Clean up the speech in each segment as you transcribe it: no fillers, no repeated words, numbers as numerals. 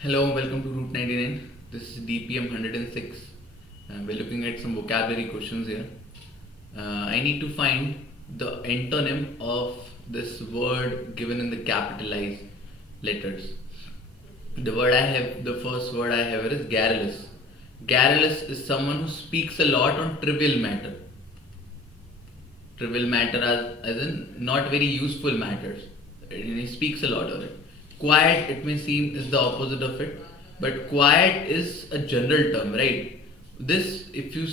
Hello, welcome to Route 99. This is DPM 106. We're looking at some vocabulary questions here. I need to find the antonym of this word given in the capitalized letters. The first word I have here is garrulous. Garrulous is someone who speaks a lot on trivial matter. Trivial matter as in not very useful matters. He speaks a lot of it. Quiet, it may seem, is the opposite of it, but quiet is a general term, right? This, if you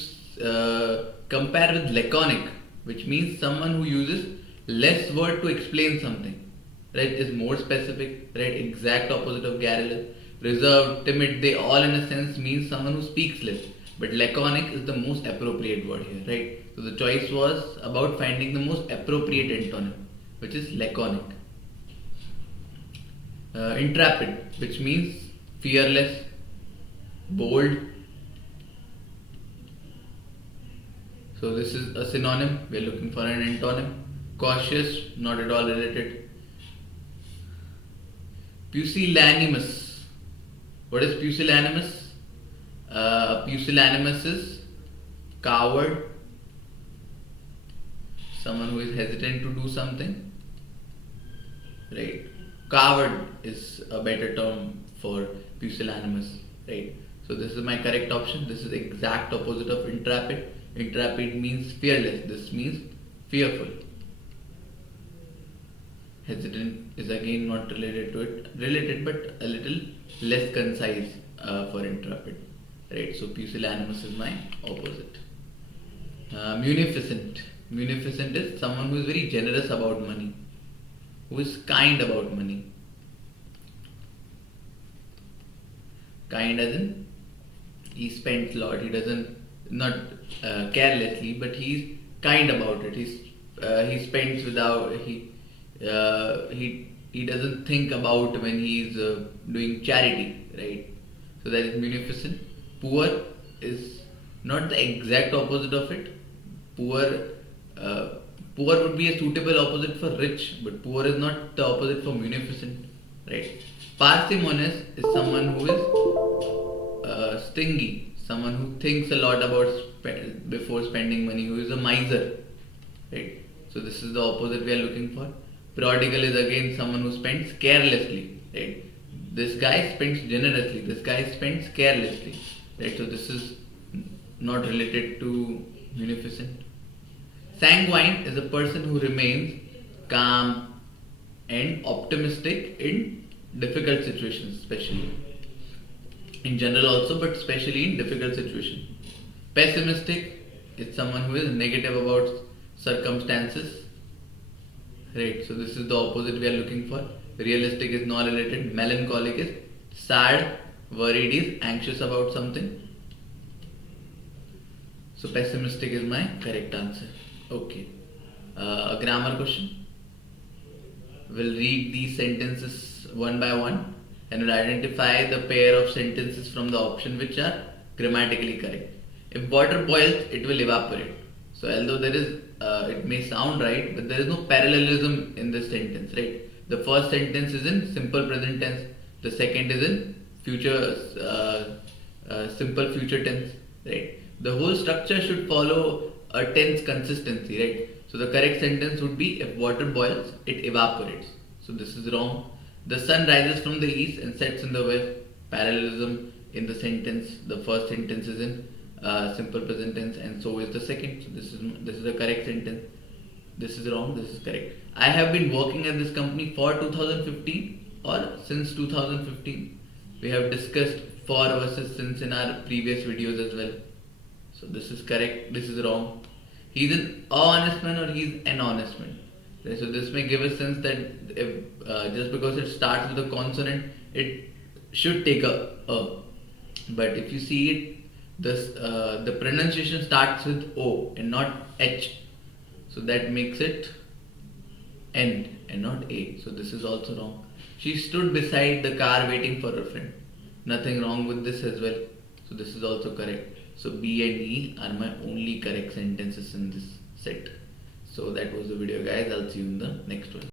compare with laconic, which means someone who uses less word to explain something, right, is more specific, right? Exact opposite of garrulous. Reserved, timid, they all in a sense mean someone who speaks less. But laconic is the most appropriate word here, right? So the choice was about finding the most appropriate antonym, which is laconic. Intrepid, which means fearless, bold. So this is a synonym. We are looking for an antonym. Cautious, not at all related. Pusillanimous. What is pusillanimous? Pusillanimous is coward, someone who is hesitant to do something, right? Coward is a better term for pusillanimous, right? So this is my correct option. This is exact opposite of intrepid. Intrepid means fearless. This means fearful. Hesitant is again not related to it. Related but a little less concise for intrepid, right? So pusillanimous is my opposite. Munificent. Munificent is someone who is very generous about money, who is kind about money. Kind as in he spends a lot. He doesn't not carelessly, but he's kind about it. He spends without he doesn't think about when he's doing charity, right? So that is munificent. Poor is not the exact opposite of it. Poor poor would be a suitable opposite for rich, but poor is not the opposite for munificent, right? Parsimonious is someone who is stingy, someone who thinks a lot about before spending money, who is a miser, right? So this is the opposite we are looking for. Prodigal is again someone who spends carelessly, right? This guy spends generously, this guy spends carelessly, right? So this is not related to munificent. Sanguine is a person who remains calm and optimistic in difficult situations, especially. In general also, but especially in difficult situations. Pessimistic is someone who is negative about circumstances. Right, so this is the opposite we are looking for. Realistic is not related. Melancholic is sad. Worried is anxious about something. So pessimistic is my correct answer. Okay. A grammar question. We'll read these sentences one by one and will identify the pair of sentences from the option which are grammatically correct. If water boils, it will evaporate. So although there is, it may sound right, but there is no parallelism in this sentence, right? The first sentence is in simple present tense. The second is in simple future tense, right? The whole structure should follow a tense consistency, right? So the correct sentence would be if water boils, it evaporates. So this is wrong. The sun rises from the east and sets in the west. Parallelism in the sentence. The first sentence is in simple present tense, and so is the second. So this is the correct sentence. This is wrong. This is correct. I have been working at this company for 2015 or since 2015. We have discussed for versus since in our previous videos as well. So this is correct. This is wrong. He's an honest man or he's an honest man. Okay, so this may give a sense that if just because it starts with a consonant, it should take a. But if you see it, this the pronunciation starts with O and not H. So that makes it N and not A. So this is also wrong. She stood beside the car waiting for her friend. Nothing wrong with this as well. So this is also correct. So B and E are my only correct sentences in this set. So that was the video, guys. I'll see you in the next one.